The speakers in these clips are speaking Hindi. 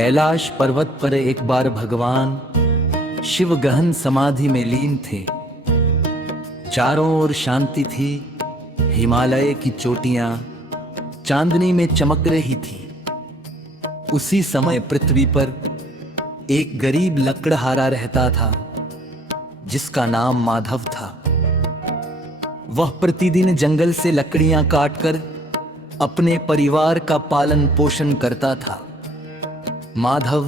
कैलाश पर्वत पर एक बार भगवान शिव गहन समाधि में लीन थे। चारों ओर शांति थी। हिमालय की चोटियां चांदनी में चमक रही थी। उसी समय पृथ्वी पर एक गरीब लकड़हारा रहता था जिसका नाम माधव था। वह प्रतिदिन जंगल से लकड़ियां काटकर अपने परिवार का पालन पोषण करता था। माधव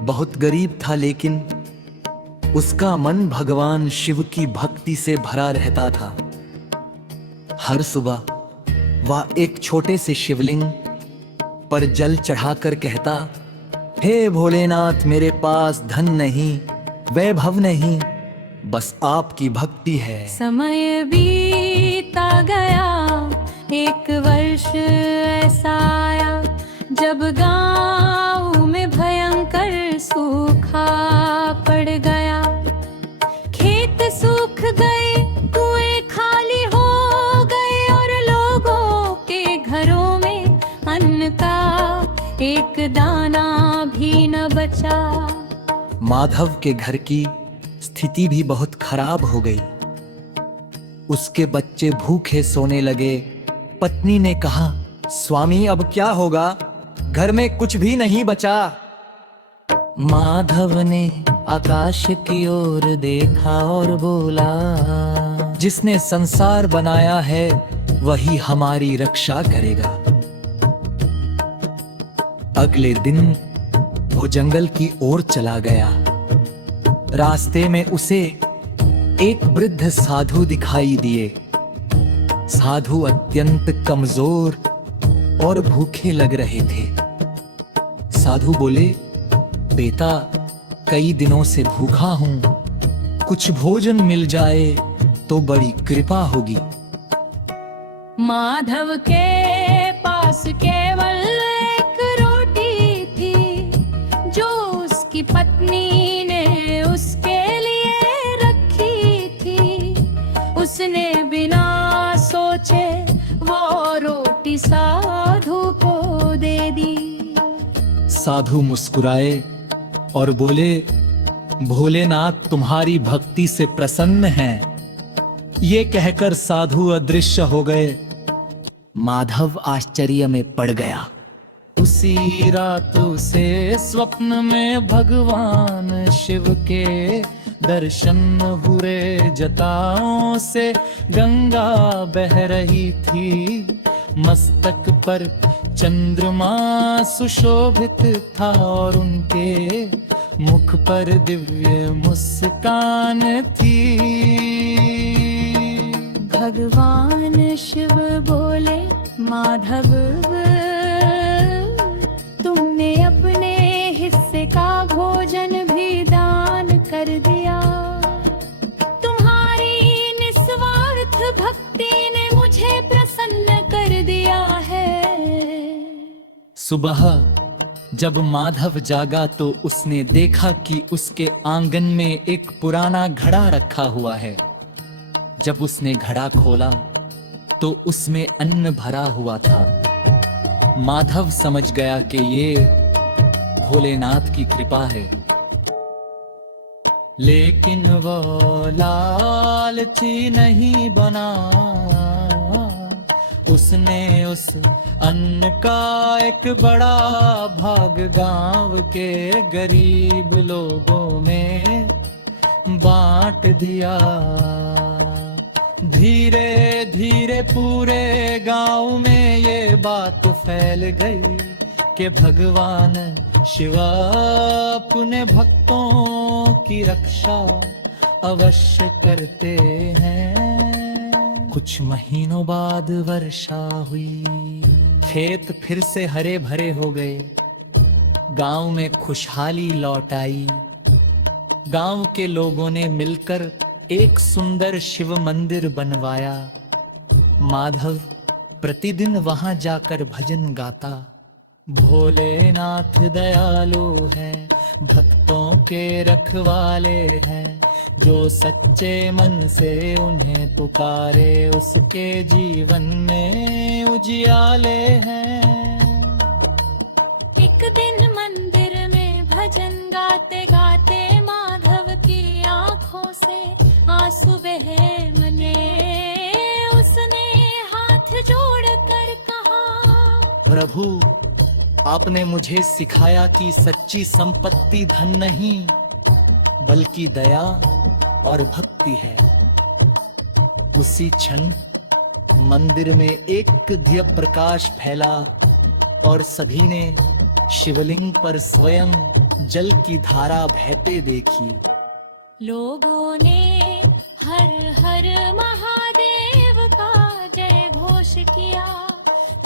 बहुत गरीब था, लेकिन उसका मन भगवान शिव की भक्ति से भरा रहता था। हर सुबह वह एक छोटे से शिवलिंग पर जल चढ़ाकर कहता, हे भोलेनाथ, मेरे पास धन नहीं, वैभव नहीं, बस आपकी भक्ति है। समय बीता गया, एक वर्ष ऐसा आया जब गांव में भयंकर सूखा पड़ गया। खेत सूख गए, कुएं खाली हो गए और लोगों के घरों में अन्न का एक दाना भी न बचा। माधव के घर की स्थिति भी बहुत खराब हो गई। उसके बच्चे भूखे सोने लगे। पत्नी ने कहा, स्वामी, अब क्या होगा? घर में कुछ भी नहीं बचा। माधव ने आकाश की ओर देखा और बोला, जिसने संसार बनाया है वही हमारी रक्षा करेगा। अगले दिन वो जंगल की ओर चला गया। रास्ते में उसे एक वृद्ध साधु दिखाई दिए। साधु अत्यंत कमजोर और भूखे लग रहे थे। साधु बोले, बेटा, कई दिनों से भूखा हूं, कुछ भोजन मिल जाए तो बड़ी कृपा होगी। माधव के पास केवल एक रोटी थी जो उसकी पत्नी ने उसके लिए रखी थी। उसने बिना सोचे वो रोटी साधु को दे दी। साधु मुस्कुराए और बोले, भोलेनाथ तुम्हारी भक्ति से प्रसन्न हैं। ये कहकर साधु अदृश्य हो गए। माधव आश्चर्य में पड़ गया। उसी रात उसे स्वप्न में भगवान शिव के दर्शन हुए। जटाओं से गंगा बह रही थी, मस्तक पर चंद्रमा सुशोभित था और उनके मुख पर दिव्य मुस्कान थी। भगवान शिव बोले, माधव, तुमने अपने हिस्से का भोजन भी दान कर दिया। तुम्हारी निस्वार्थ भक्ति ने मुझे प्रसन्न कर दिया है। सुबह जब माधव जागा तो उसने देखा कि उसके आंगन में एक पुराना घड़ा रखा हुआ है। जब उसने घड़ा खोला तो उसमें अन्न भरा हुआ था। माधव समझ गया कि ये भोलेनाथ की कृपा है, लेकिन वो लालची नहीं बना। उसने उस अन्न का एक बड़ा भाग गांव के गरीब लोगों में बांट दिया। धीरे धीरे पूरे गांव में ये बात फैल गई कि भगवान शिव अपने भक्तों की रक्षा अवश्य करते हैं। कुछ महीनों बाद वर्षा हुई। खेत फिर से हरे भरे हो गए। गांव में खुशहाली लौट आई। गांव के लोगों ने मिलकर एक सुंदर शिव मंदिर बनवाया। माधव प्रतिदिन वहां जाकर भजन गाता। भोलेनाथ दयालु हैं, भक्तों के रखवाले हैं। जो सच्चे मन से उन्हें पुकारे, उसके जीवन में उजियाले हैं। एक दिन मंदिर प्रभु, आपने मुझे सिखाया कि सच्ची संपत्ति धन नहीं बल्कि दया और भक्ति है। उसी क्षण मंदिर में एक दिव्य प्रकाश फैला और सभी ने शिवलिंग पर स्वयं जल की धारा बहते देखी। लोगों ने हर हर महादेव का जय घोष किया।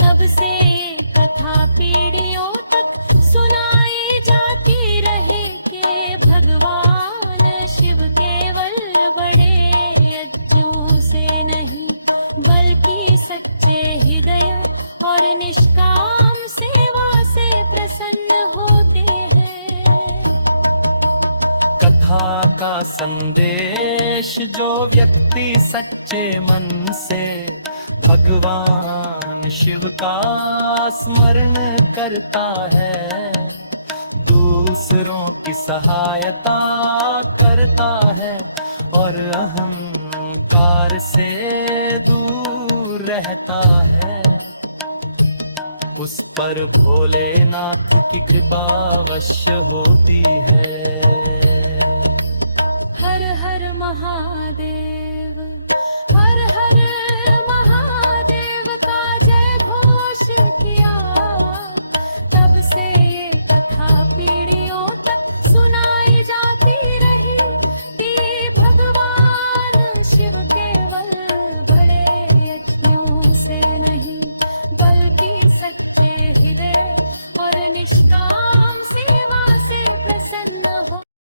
तब से ये कथा पीढ़ियों तक सुनाई जाती रहे कि भगवान शिव केवल बड़े यज्ञों से नहीं बल्कि सच्चे हृदय और निष्काम सेवा से प्रसन्न होते हैं। कथा का संदेश जो व्यक्ति सच्चे मन से भगवान शिव का स्मरण करता है, दूसरों की सहायता करता है और अहंकार से दूर रहता है, उस पर भोलेनाथ की कृपा अवश्य होती है। हर हर महादेव, हर हर महादेव का जय घोष किया। तब से ये कथा पीढ़ियों तक सुनाई जाती रही कि भगवान शिव केवल बड़े यज्ञों से नहीं बल्कि सच्चे हृदय और निष्काम